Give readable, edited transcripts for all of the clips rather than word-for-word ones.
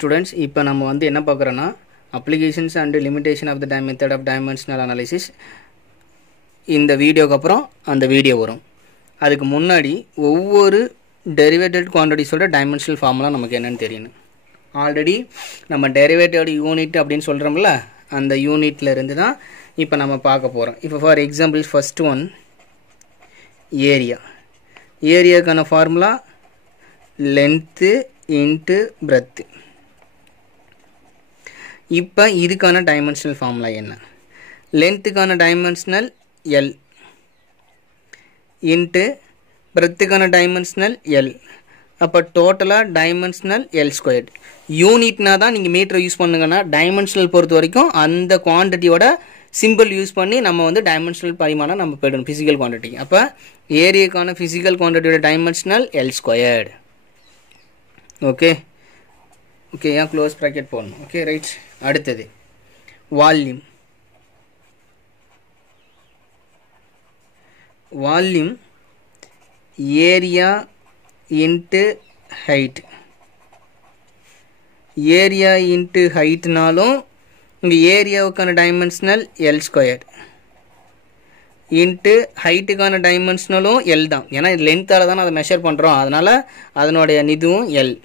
Students, இப்போ நம்ம வந்து என்ன பார்க்குறோன்னா applications and limitation of the method of dimensional analysis இந்த வீடியோக்கு அப்புறம் அந்த வீடியோ வரும். அதுக்கு முன்னாடி ஒவ்வொரு டெரிவேட்டட் குவான்டிட்டிஸோட டைமென்ஷனல் ஃபார்முலா நமக்கு என்னன்னு தெரியணும். ஆல்ரெடி நம்ம டெரிவேட்டட் யூனிட் அப்படின்னு சொல்கிறோம்ல, அந்த யூனிட்ல இருந்து தான் இப்போ நம்ம பார்க்க போகிறோம். இப்போ ஃபார் எக்ஸாம்பிள் ஃபர்ஸ்ட் ஒன் ஏரியாக்கான ஃபார்முலா லென்த்து இன்ட்டு பிரெத்து. இப்போ இதுக்கான டைமென்ஷனல் ஃபார்முலா என்ன? லென்த்துக்கான டைமென்ஷனல் எல் இன்ட்டு பிரெத்துக்கான டைமென்ஷனல் எல். அப்போ டோட்டலாக டைமென்ஷனல் எல் ஸ்கொயர்டு. யூனிட்னா தான் நீங்கள் மீட்டரை யூஸ் பண்ணுங்கன்னா, டைமென்ஷனல் பொறுத்த வரைக்கும் அந்த குவான்டிட்டியோட சிம்பிள் யூஸ் பண்ணி நம்ம வந்து டைமென்ஷனல் பரிமாணம் நம்ம போயிடணும் ஃபிசிக்கல் குவான்டிட்டி. அப்போ ஏரியாக்கான ஃபிசிக்கல் குவான்டிட்டியோட dimensional L squared. Okay okay, ஏன் க்ளோஸ் ப்ராக்கெட் போடணும்? Okay right. அடுத்தது volume area into height. Area into ஹைட்னாலும் இங்கே ஏரியாவுக்கான டைமென்ஷனல் எல் ஸ்கொயர் இன்ட்டு ஹைட்டுக்கான டைமென்ஷனலும் எல் தான். ஏன்னா இது லென்த்தால் தான் அதை மெஷர் பண்ணுறோம், அதனால் அதனுடைய இதுவும் எல்.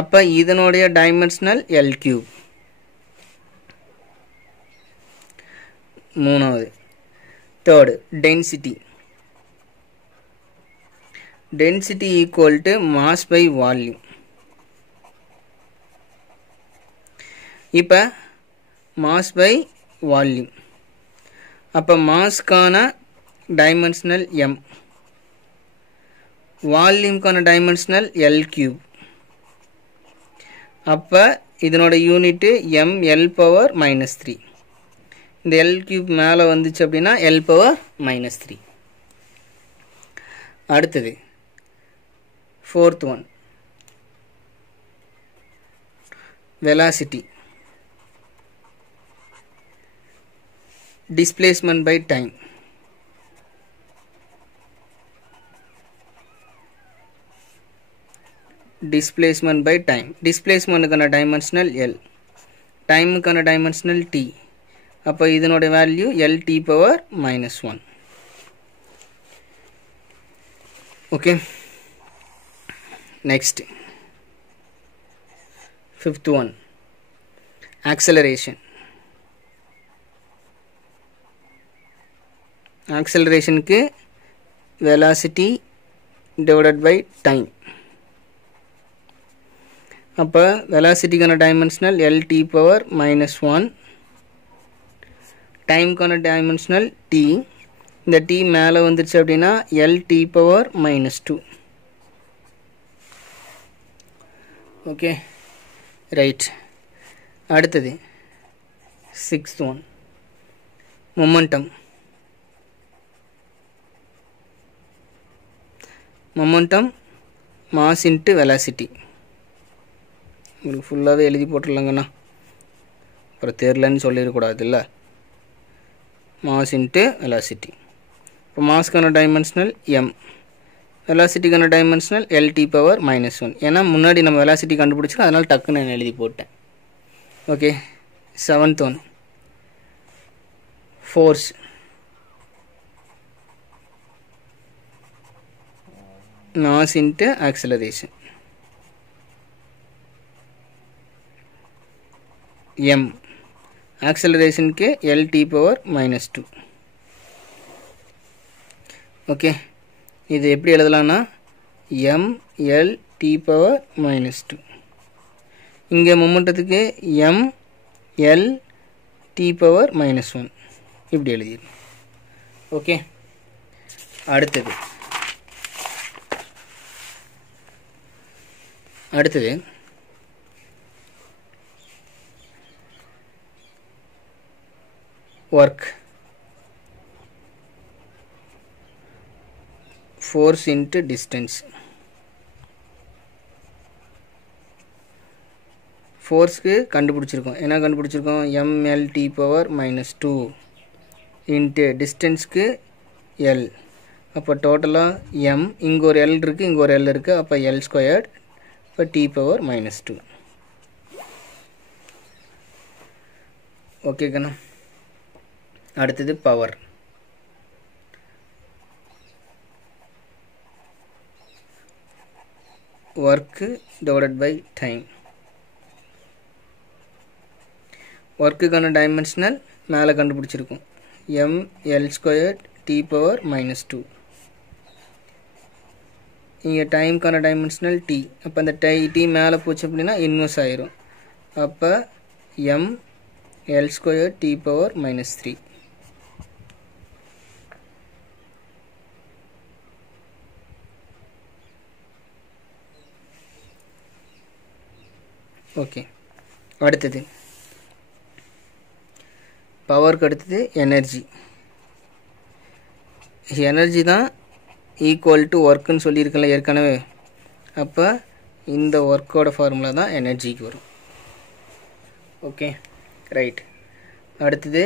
அப்போ இதனுடைய டைமென்ஷனல் எல் கியூப். மூணாவது third density equal to mass by volume. இப்போ மாஸ் பை வால்யூம், அப்போ மாஸ்க்கான டைமென்ஷனல் எம், வால்யூம்க்கான டைமென்ஷனல் எல் கியூப். அப்போ இதனோட யூனிட்டு எல் பவர் -3. இந்த எல் கியூப் மேலே வந்துச்சு அப்படின்னா எல் பவர் -3. அடுத்தது fourth one velocity displacement by time. Displacement by time. Displacement கான dimensional L, time கான dimensional T. அப்போ இதனோட value LT power -1. Okay, next fifth one acceleration. ஆக்சலரேஷனுக்கு வெலாசிட்டி டிவைடட் பை டைம். அப்போ வெலாசிட்டிக்கான டைமென்ஷனல் LT பவர் -1, டைமுக்கான dimensional T. இந்த T மேலே வந்துருச்சு அப்படின்னா LT பவர் -2. Okay right. அடுத்தது sixth one momentum. Mass into velocity. உங்களுக்கு ஃபுல்லாகவே எழுதி போட்டுடலாங்கண்ணா, அப்புறம் தெரிலன்னு சொல்லிடக்கூடாது இல்லை. Mass into velocity. இப்போ மாஸ்க்கான டைமென்ஷனல் எம், வெலாசிட்டிக்கான டைமென்ஷனல் LT பவர் -1. ஏன்னா முன்னாடி நம்ம வெலாசிட்டி கண்டுபிடிச்சோம், அதனால் டக்குன்னு நான் எழுதி போட்டேன். Okay, seventh one force. Mass into acceleration. M ஆக்சலரேஷனுக்கு LT பவர் -2. ஓகே, இது எப்படி எழுதலாம்னா LT பவர் -2. இங்கே மொமெண்டத்துக்கு LT பவர் -1 இப்படி எழுதிடும். ஓகே, அடுத்தது ஒர்க். Force into distance. ஃபோர்ஸ்க்கு கண்டுபிடிச்சிருக்கோம், என்ன கண்டுபிடிச்சிருக்கோம்? LT பவர் -2 இன்ட்டு டிஸ்டன்ஸ்க்கு L. அப்போ டோட்டலாக எம், இங்கே ஒரு எல் இருக்குது, இங்கே ஒரு எல் இருக்குது, அப்போ எல் ஸ்கொயர்ட். இப்போ T பவர் -2. ஓகே கண்ணா. அடுத்தது power. Work divided by time. ஒர்க்குக்கான டைமென்ஷனல் மேலே கண்டுபிடிச்சிருக்கும், ml² t⁻². இங்கே டைமுக்கான டைமென்ஷனல் t. அப்போ அந்த t மேலே போச்சு அப்படின்னா இன்வெர்ஸ் ஆயிரும். அப்போ ml² t⁻3. ஓகே. அடுத்தது பவருக்கு அடுத்தது எனர்ஜி. எனர்ஜி தான் ஈக்குவல் டு ஒர்க்குன்னு சொல்லியிருக்கல ஏற்கனவே. அப்போ இந்த ஒர்க்கோட ஃபார்முலா தான் எனர்ஜிக்கு வரும். Okay right. அடுத்தது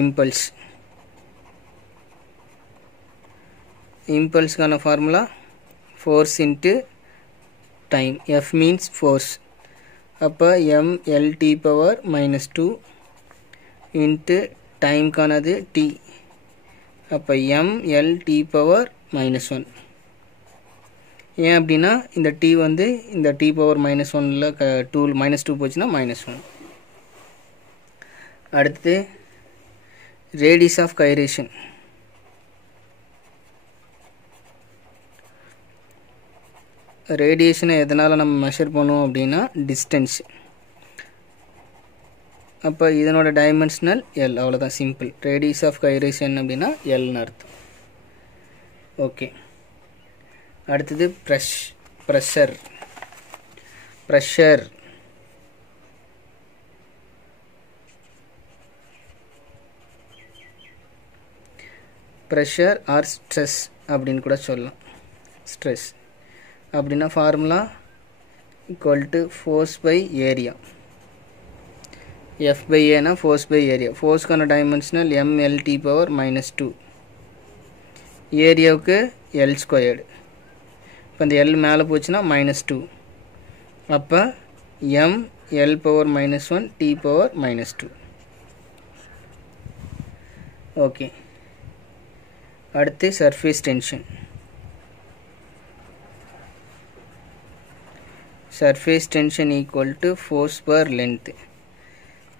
இம்பல்ஸ். இம்பல்ஸ்க்கான formula force into time. F means force. அப்போ ml⁻² இன்ட்டு டைம்கானது t. அப்போ ml⁻⁻1. ஏன் அப்படின்னா இந்த t வந்து இந்த t⁻⁻1ல் -2 போச்சுன்னா -1. அடுத்து ரேடியஸ் ஆஃப் கைரேஷன். ரேடியேஷனை எதனால் நம்ம மெஷர் பண்ணுவோம் அப்படின்னா டிஸ்டன்ஸ். அப்போ இதனோட டைமென்ஷனல் எல். அவ்வளோதான், சிம்பிள். ரேடியஸ் ஆஃப் கைரேஷன் அப்படின்னா எல்னு அர்த்தம். ஓகே. அடுத்தது ப்ரெஷர். ப்ரெஷர் ஆர் ஸ்ட்ரெஸ் அப்படின்னு கூட சொல்லலாம். ஸ்ட்ரெஸ் அப்படின்னா formula equal to force by area. F by A na force by area. Force கான dimensional ml⁻². ஏரியாவுக்கு L². இப்போ இந்த L மேலே போச்சுன்னா -2. அப்போ ml⁻1 t⁻². ஓகே. அடுத்து surface tension. Surface tension equal to force per length.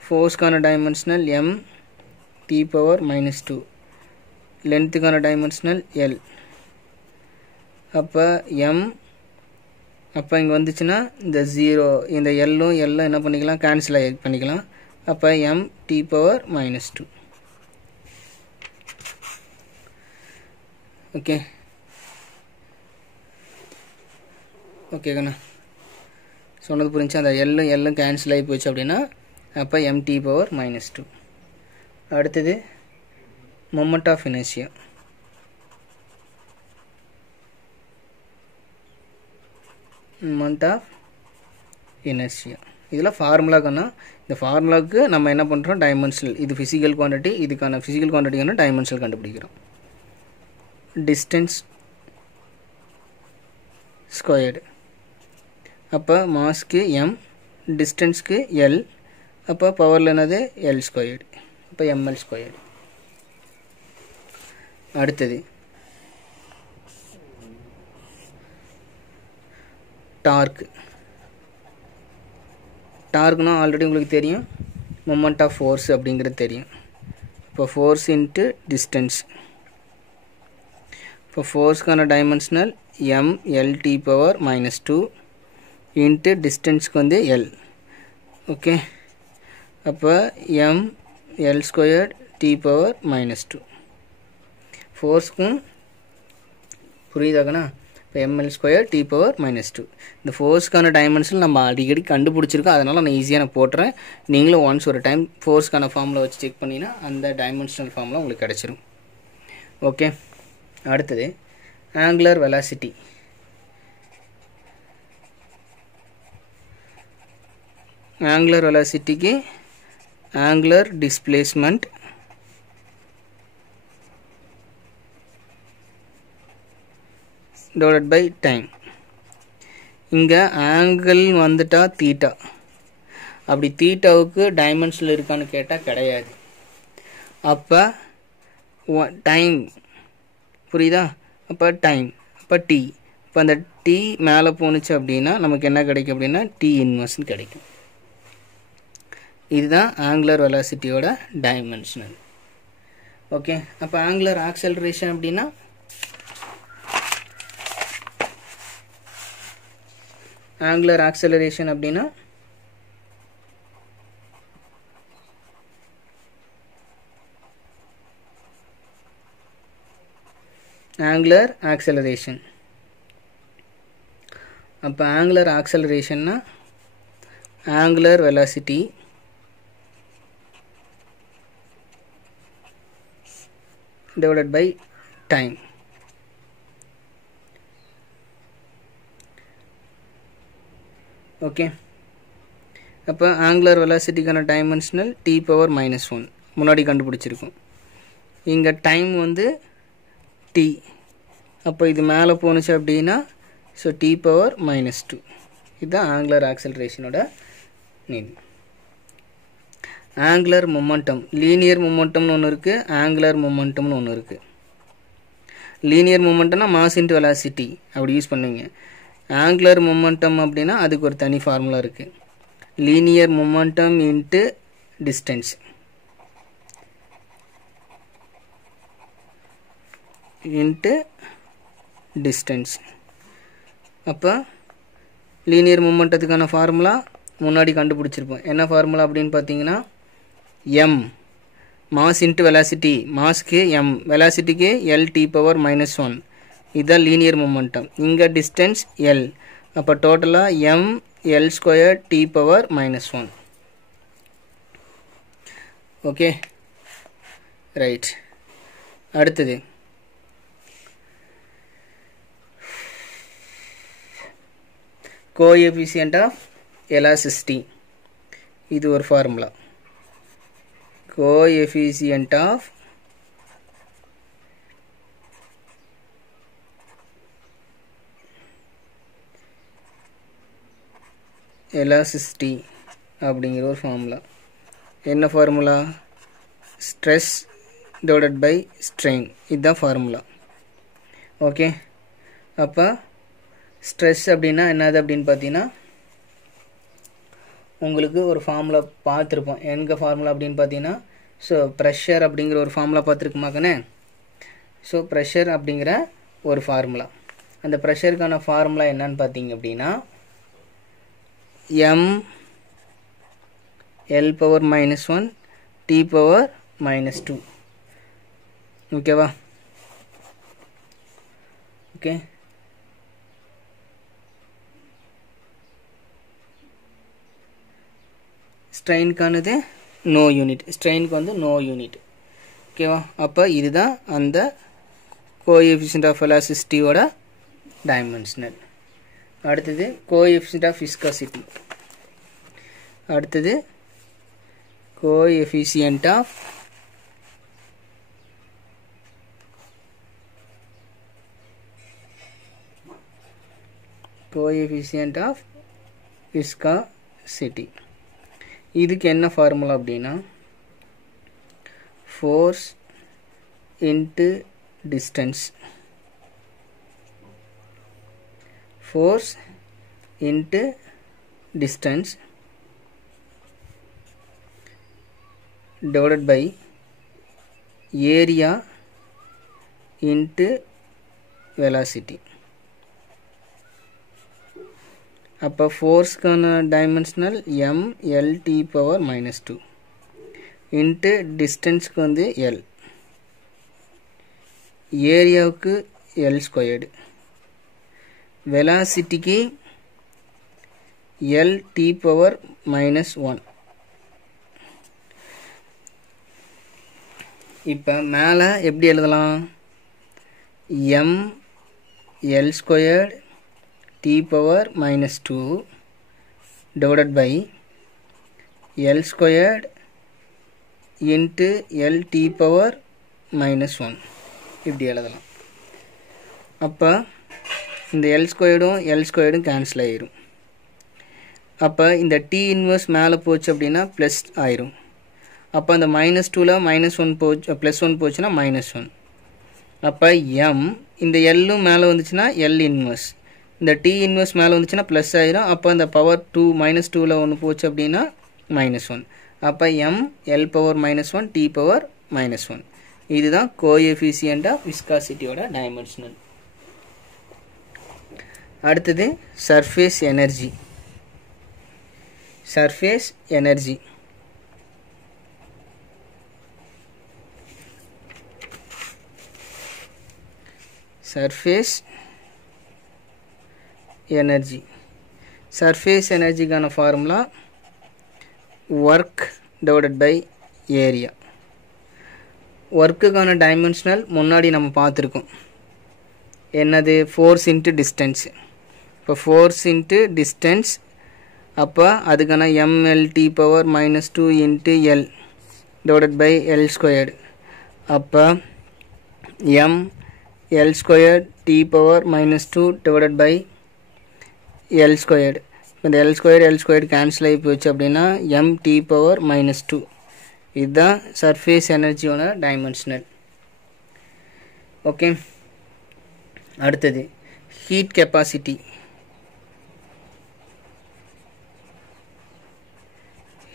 ஃபோர்ஸ்க்கான டைமென்ஷனல் m⁻². லென்த்துக்கான டைமென்ஷனல் L. அப்போ இங்கே வந்துச்சுன்னா இந்த 0 இந்த எல்லும் என்ன பண்ணிக்கலாம், கேன்சல் பண்ணிக்கலாம். அப்போ m⁻². ஓகே கண்ணா, சொன்னது புரிஞ்சு. அந்த எல்லும் கேன்சல் ஆகி போச்சு அப்படின்னா அப்போ m⁻². அடுத்தது மொமெண்ட் ஆஃப் இனர்ஷியா. இதில் ஃபார்முலாக்குன்னா இந்த ஃபார்முலாவுக்கு நம்ம என்ன பண்ணுறோம், டைமென்ஷனல். இது ஃபிசிக்கல் குவான்டிட்டி, இதுக்கான ஃபிசிக்கல் குவான்டிட்டிக்கான டைமென்ஷனல் கண்டுபிடிக்கிறோம். Distance squared. அப்போ மாஸ்க்கு m, டிஸ்டன்ஸ்க்கு L. அப்போ பவரில் என்னது L². அப்போ ml². அடுத்தது டார்க். டார்க்னா ஆல்ரெடி உங்களுக்கு தெரியும், மொமெண்ட் ஆஃப் ஃபோர்ஸ் அப்படிங்கிறது தெரியும். இப்போ ஃபோர்ஸ் இன்ட்டு டிஸ்டன்ஸ். இப்போ ஃபோர்ஸ்க்கான டைமென்ஷனல் ml⁻² இன்ட்டு டிஸ்டன்ஸ்க்கு வந்து L. ஓகே. அப்போ ml² t⁻². ஃபோர்ஸ்க்கும் புரியுதாக்கண்ணா? இப்போ ml² t⁻². இந்த ஃபோர்ஸ்க்கான டைமென்ஷன் நம்ம அடிக்கடி கண்டுபிடிச்சிருக்கோம், அதனால் நான் ஈஸியாக போட்டுறேன். நீங்களும் ஒன்ஸ் ஒரு டைம் ஃபோர்ஸ்க்கான ஃபார்முலா வச்சு செக் பண்ணினா அந்த டைமென்ஷனல் ஃபார்முலா உங்களுக்கு கிடச்சிரும். ஓகே. அடுத்தது ஆங்குலர் வெலாசிட்டி. ஆங்குலர் வெலாசிட்டிக்கு angular displacement divided by time. இங்கே ஆங்கிள் வந்துட்டா தீட்டா. அப்படி தீட்டாவுக்கு டைமென்ஷனல் இருக்கான்னு கேட்டால் கிடையாது. அப்போ டைம் புரியுதா? அப்போ டைம், அப்போ டி. இப்போ அந்த டி மேலே போணுச்சு அப்படின்னா நமக்கு என்ன கிடைக்கும் அப்படின்னா டி இன்வர்ஸ்னு கிடைக்கும். இதுதான் ஆங்குலர் வெலாசிட்டியோட டைமென்ஷனல். ஓகே, அப்போ ஆங்குலர் ஆக்சலரேஷன் அப்படின்னா ஆங்குலர் ஆக்சலரேஷன் அப்படின்னா ஆங்குலர் ஆக்சலரேஷன். அப்போ ஆங்குலர் ஆக்சலரேஷன்னா angular velocity divided by time. Okay, அப்போ ஆங்குலர் வெலாசிட்டிக்கான டைமென்ஷனல் t பவர் -1 முன்னாடி கண்டுபிடிச்சிருக்கோம். இங்கே டைம் வந்து t. அப்போ இது மேலே போணுச்சு அப்படின்னா ஸோ t பவர் -2. இதுதான் ஆங்குலர் ஆக்சலரேஷனோட நேம். ஆங்குலர் மொமெண்டம், லீனியர் மொமெண்டம்னு ஒன்று இருக்குது, ஆங்குலர் மொமெண்டம்னு ஒன்று இருக்குது. லீனியர் மொமெண்டம்னா மாஸ் இன்ட்டு வெலாசிட்டி அப்படி யூஸ் பண்ணுவீங்க. ஆங்குலர் மொமெண்டம் அப்படின்னா அதுக்கு ஒரு தனி ஃபார்முலா இருக்குது. Linear momentum into distance. அப்போ லீனியர் மொமெண்டத்துக்கான ஃபார்முலா முன்னாடி கண்டுபிடிச்சிருப்போம். என்ன ஃபார்முலா அப்படின்னு பார்த்தீங்கன்னா m மாஸ் இன்ட்டு வெலாசிட்டி. மாஸ்க்கு m, வெலாசிட்டிக்கு LT பவர் -1. இதுதான் லீனியர் மொமெண்டம். இங்கே டிஸ்டன்ஸ் L. அப்போ டோட்டலாக mL² T power -1. Okay, right. அடுத்தது கோஎஃபிஷியன்ட் ஆஃப் எலாஸ்டிசிட்டி. இது ஒரு ஃபார்முலா. கோஎஃபிஷியன்ட் ஆஃப் எலாஸ்டிசிட்டி அப்படிங்கிற ஒரு ஃபார்முலா. என்ன formula? Stress divided by strain. இதுதான் ஃபார்முலா. ஓகே, அப்போ ஸ்ட்ரெஸ் அப்படின்னா என்னது அப்படின்னு பார்த்தீங்கன்னா உங்களுக்கு ஒரு ஃபார்முலா பார்த்துருப்போம். எங்கே ஃபார்முலா அப்படின்னு பார்த்தீங்கன்னா ஸோ ப்ரெஷர் அப்படிங்கிற ஒரு ஃபார்முலா பார்த்துருக்குமாக்கண்ணே. ஸோ ப்ரெஷர் அப்படிங்கிற ஒரு ஃபார்முலா. அந்த ப்ரெஷருக்கான ஃபார்முலா என்னன்னு பார்த்தீங்க அப்படின்னா mL பவர் -1 T பவர் -2. ஓகேவா? ஓகே, ஸ்ட்ரெயினுக்கானது நோ யூனிட். ஸ்ட்ரெயினுக்கு வந்து நோ யூனிட். ஓகேவா? அப்போ இதுதான் அந்த கோஎஃபிஷியன்ட் ஆஃப் எலாஸ்டிசிட்டியோட டைமென்ஷனல். அடுத்தது கோஎஃபிஷியன்ட் ஆஃப் விஸ்காசிட்டி. அடுத்தது கோஎஃபிஷியன்ட் ஆஃப் விஸ்காசிட்டி. இதுக்கு என்ன ஃபார்முலா அப்படின்னா force into distance. Force into distance divided by area into velocity. அப்போ ஃபோர்ஸ்க்கான டைமென்ஷனல் mLT பவர் -2 இன்ட்டு டிஸ்டன்ஸ்க்கு வந்து L, ஏரியாவுக்கு L², வெலாசிட்டிக்கு LT பவர் -1. இப்போ மேலே எப்படி எழுதலாம்? mL² T power -2 divided by L² into LT power -1 இப்படி எழுதலாம். அப்போ இந்த L² கேன்சல் ஆகிடும். அப்போ இந்த டி இன்வர்ஸ் மேலே போச்சு அப்படின்னா ப்ளஸ் ஆயிரும். அப்போ அந்த -2ல் -1 போச்சு, +1 போச்சுன்னா -1. அப்போ எம் இந்த எல்லும் மேலே வந்துச்சுன்னா எல் இன்வர்ஸ், இந்த டி இன்வர்ஸ் மேலே வந்துச்சுன்னா ப்ளஸ் ஆயிரும். அப்போ இந்த பவர் 2 -2ல் ஒன்று போச்சு அப்படின்னா -1. அப்போ M L power -1 T power -1. இதுதான் கோஎஃபிஷியன்ட் ஆஃப் விஸ்காசிட்டியோட டைமென்ஷனல். அடுத்தது surface energy. Surface energy surface எனர்ஜிக்கான formula work divided by area. ஒர்க்குக்கான டைமென்ஷனல் முன்னாடி நம்ம பார்த்துருக்கோம். என்னது? Force into distance. இப்போ ஃபோர்ஸ் இன்ட்டு டிஸ்டன்ஸ், அப்போ அதுக்கான mLT power -2 into L divided by L squared. அப்போ M L squared T power -2 divided by L squared. இந்த எல் ஸ்கொயர்டு கேன்சல் ஆகி போச்சு அப்படின்னா எம் டி பவர் -2. இதுதான் சர்ஃபேஸ் எனர்ஜியோட டைமென்ஷனல். ஓகே, அடுத்தது ஹீட் கெப்பாசிட்டி.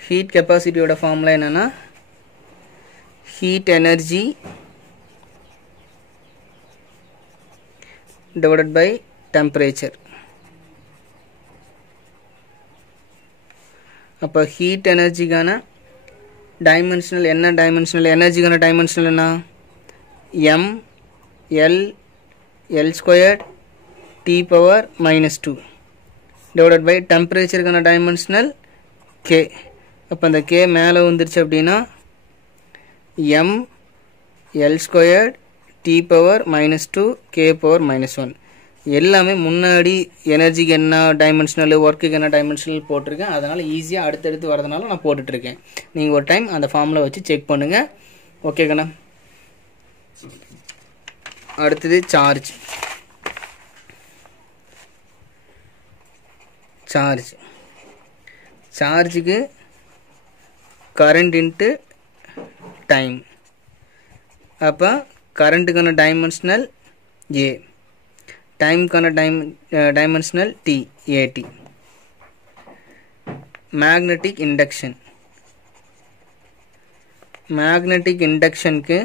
ஹீட் கெப்பாசிட்டியோட ஃபார்முலா என்னன்னா heat energy divided by temperature. அப்போ ஹீட் எனர்ஜிக்கான டைமென்ஷனல் என்ன? டைமென்ஷனல் எனர்ஜிக்கான டைமென்ஷனல் என்ன? M L squared T power -2 divided by டெம்பரேச்சருக்கான டைமென்ஷனல் கே. அப்போ அந்த கே மேலே வந்துருச்சு அப்படின்னா M L squared T power -2 K power -1. எல்லாமே முன்னாடி எனர்ஜிக்கு என்ன டைமென்ஷனல், ஒர்க்குக்கு என்ன டைமென்ஷனல் போட்டிருக்கேன். அதனால் ஈஸியாக அடுத்தடுத்து வரதுனால நான் போட்டுட்ருக்கேன். நீங்கள் ஒரு டைம் அந்த ஃபார்முலா வச்சு செக் பண்ணுங்கள். ஓகேங்கண்ணா. அடுத்தது சார்ஜுக்கு கரண்ட் இன்ட்டு டைம். அப்போ கரண்ட்டுக்கான டைமென்ஷனல் ஏ, டைமுக்கான டைமென்ஷனல் டி, ஏடி. மேக்னெட்டிக் இண்டக்ஷனுக்கு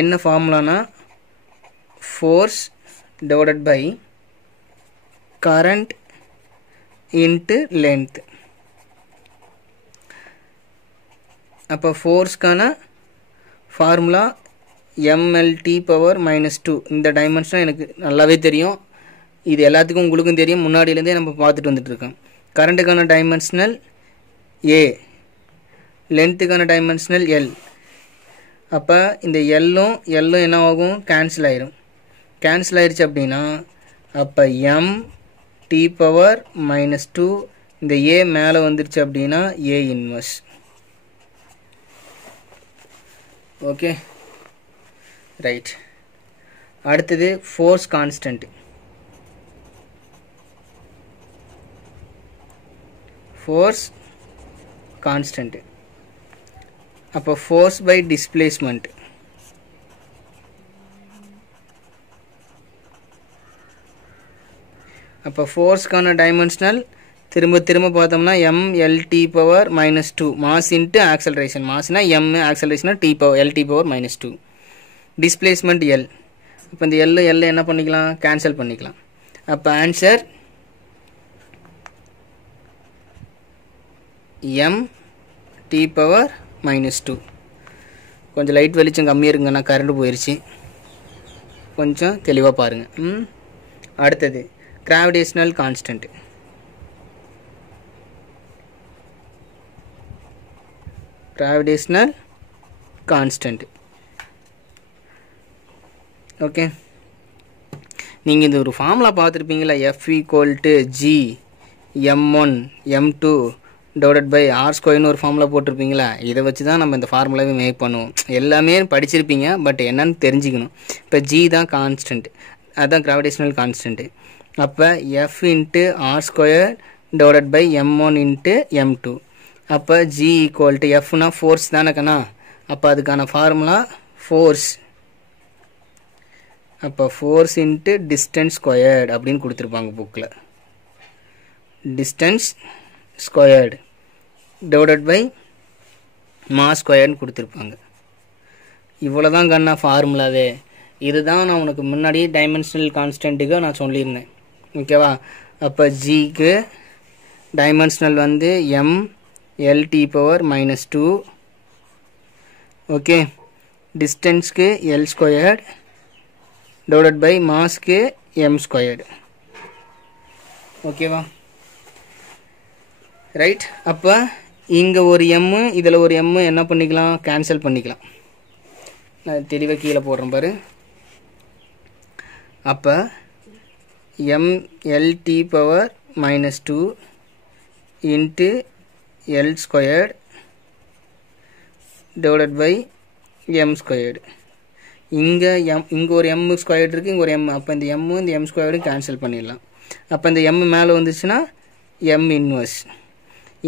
என்ன ஃபார்முலானா force divided by current into length. அப்போ ஃபோர்ஸ்க்கான ஃபார்முலா mLT பவர் -2. இந்த டைமென்ஷன் எனக்கு நல்லாவே தெரியும். இது எல்லாத்துக்கும் உங்களுக்கும் தெரியும், முன்னாடியிலேருந்தே நம்ம பார்த்துட்டு வந்துட்டுருக்கோம். கரண்ட்டுக்கான டைமென்ஷனல் ஏ, லென்த்துக்கான டைமென்ஷனல் எல். அப்போ இந்த எல்லும் என்ன ஆகும்? கேன்சல் ஆயிடுச்சு அப்படின்னா அப்போ எம் டி பவர் -2 இந்த ஏ மேலே வந்துருச்சு அப்படின்னா ஏ இன்வர்ஸ். Okay, right. அடுத்தது ஃபோர்ஸ் கான்ஸ்டன்ட். அப்போ ஃபோர்ஸ் பை டிஸ்பிளேஸ்மெண்ட். அப்போ ஃபோர்ஸ்க்கான டைமென்ஷனல் திரும்ப பார்த்தோம்னா mLT power -2 mass into acceleration. மாஸ்னா m, ஆக்சலரேஷனா T power LT power -2. Displacement L. இப்போ இந்த எல் என்ன பண்ணிக்கலாம்? கேன்சல் பண்ணிக்கலாம். அப்போ ஆன்சர் mt பவர் -2. கொஞ்சம் லைட் வெளிச்சம் கம்மியாக இருக்குங்கண்ணா, கரண்ட் போயிடுச்சு. கொஞ்சம் தெளிவாக பாருங்கள். அடுத்தது கிராவிடேஷனல் கான்ஸ்டன்ட். ஓகே, நீங்கள் இந்த ஒரு ஃபார்முலா பார்த்துருப்பீங்களா? F = G m1 m2 divided by r² ஒரு ஃபார்முலா போட்டிருப்பீங்களா? இதை வச்சு தான் நம்ம இந்த ஃபார்முலாவே மேக் பண்ணுவோம். எல்லாமே படிச்சிருப்பீங்க, பட் என்னன்னு தெரிஞ்சுக்கணும். இப்போ G தான் கான்ஸ்டன்ட், அதுதான் கிராவிடேஷனல் கான்ஸ்டன்ட்டு. அப்போ F into R square divided by m1 into m2. அப்போ g ஈக்குவல் டு எஃப்னா ஃபோர்ஸ் தானே கண்ணா. அப்போ அதுக்கான ஃபார்முலா ஃபோர்ஸ். அப்போ ஃபோர்ஸ் இன்ட்டு டிஸ்டன்ஸ் ஸ்கொயர்டு அப்படின்னு கொடுத்துருப்பாங்க புக்கில். Distance squared divided by mass ஸ்கொயர்னு கொடுத்துருப்பாங்க. இவ்வளோ தான் கண்ணா ஃபார்முலாவே. இதுதான் நான் உனக்கு முன்னாடி டைமென்ஷனல் கான்ஸ்டன்ட்டுக்கு நான் சொல்லியிருந்தேன். ஓகேவா. அப்போ ஜிக்கு டைமென்ஷனல் வந்து m LT பவர் -2. ஓகே. டிஸ்டன்ஸ்க்கு L ஸ்கொயர்டு டிவைடட் பை மாஸ்க்கு m ஸ்கொயர்டு. ஓகேவா. ரைட். அப்போ இங்கே ஒரு m இதில் ஒரு m என்ன பண்ணிக்கலாம், கேன்சல் பண்ணிக்கலாம். நான் தெளிவாக கீழே போடுறேன் பாரு. அப்போ mLT power -2 into L squared divided by m squared. இங்கே ஒரு m ஸ்கொயர்டு இருக்குது, இங்கே ஒரு m. அப்போ இந்த m இந்த m ஸ்கொயர்டு கேன்சல் பண்ணிடலாம். அப்போ இந்த m மேலே வந்துச்சுன்னா m இன்வர்ஸ்.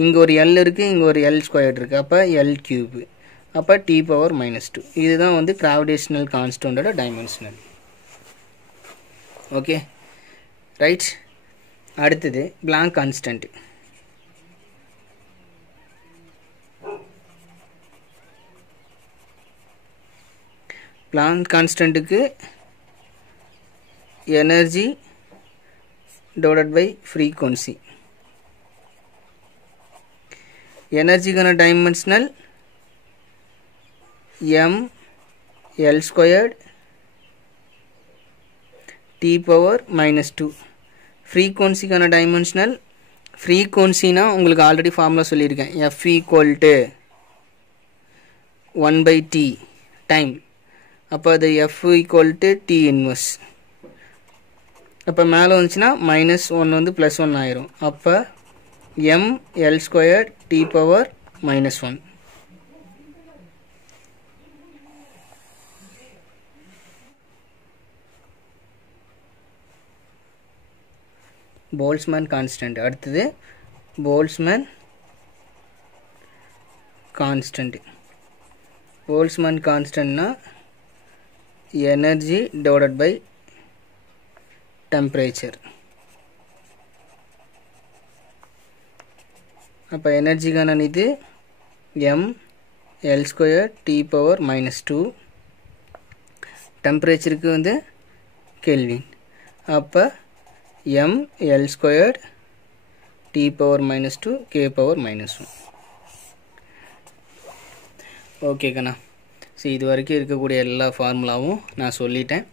இங்கே ஒரு L இருக்குது, இங்கே ஒரு L ஸ்கொயர்டு இருக்குது. அப்போ L கியூபு. அப்போ T பவர் -2. இதுதான் வந்து கிராவிடேஷனல் கான்ஸ்டன்டோட டைமென்ஷனல். Okay right. அடுத்தது பிளாங்க் கான்ஸ்டன்ட். பிளாங்க் கான்ஸ்டன்ட்டுக்கு எனர்ஜி டிவைடட் பை ஃப்ரீக்வன்சி. எனர்ஜிக்கான dimensional m L squared T power -2. ஃப்ரீக்வன்சிக்கான டைமென்ஷனல், ஃப்ரீக்வன்சினா உங்களுக்கு ஆல்ரெடி ஃபார்முலா சொல்லியிருக்கேன். f equal to 1/t time. அப்போ அது f equal to t inverse. அப்போ மேலே வந்துச்சுன்னா -1 வந்து +1 ஆயிரும். அப்போ m L squared T power -1. Boltzmann constant. அடுத்தது போல்ட்ஸ்மேன் கான்ஸ்டன்ட். போல்ட்ஸ்மேன் கான்ஸ்டன்ட்னா எனர்ஜி டிவைடட் பை டெம்பரேச்சர். அப்போ எனர்ஜிக்கான இது m L square T power -2. டெம்பரேச்சருக்கு வந்து கெல்வின். அப்போ m L square T power -2 K power -1. Okay கண்ணா. ஸோ இது வரைக்கும் இருக்கக்கூடிய எல்லா ஃபார்முலாவும் நான் சொல்லிட்டேன்.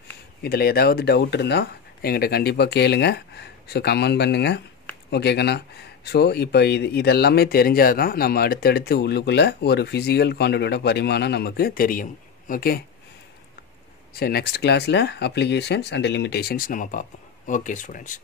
இதில் ஏதாவது டவுட் இருந்தால் என்கிட்ட கண்டிப்பாக கேளுங்க. ஸோ கமெண்ட் பண்ணுங்கள். ஓகே கண்ணா. ஸோ இப்போ இதெல்லாமே தெரிஞ்சால் தான் நம்ம அடுத்தடுத்து உள்ளுக்குள்ளே ஒரு ஃபிசிக்கல் குவான்டிட்டியோட பரிமாணம் நமக்கு தெரியும். ஓகே. சரி, நெக்ஸ்ட் கிளாஸில் அப்ளிகேஷன்ஸ் அண்ட் லிமிட்டேஷன்ஸ் நம்ம பார்ப்போம். Okay students.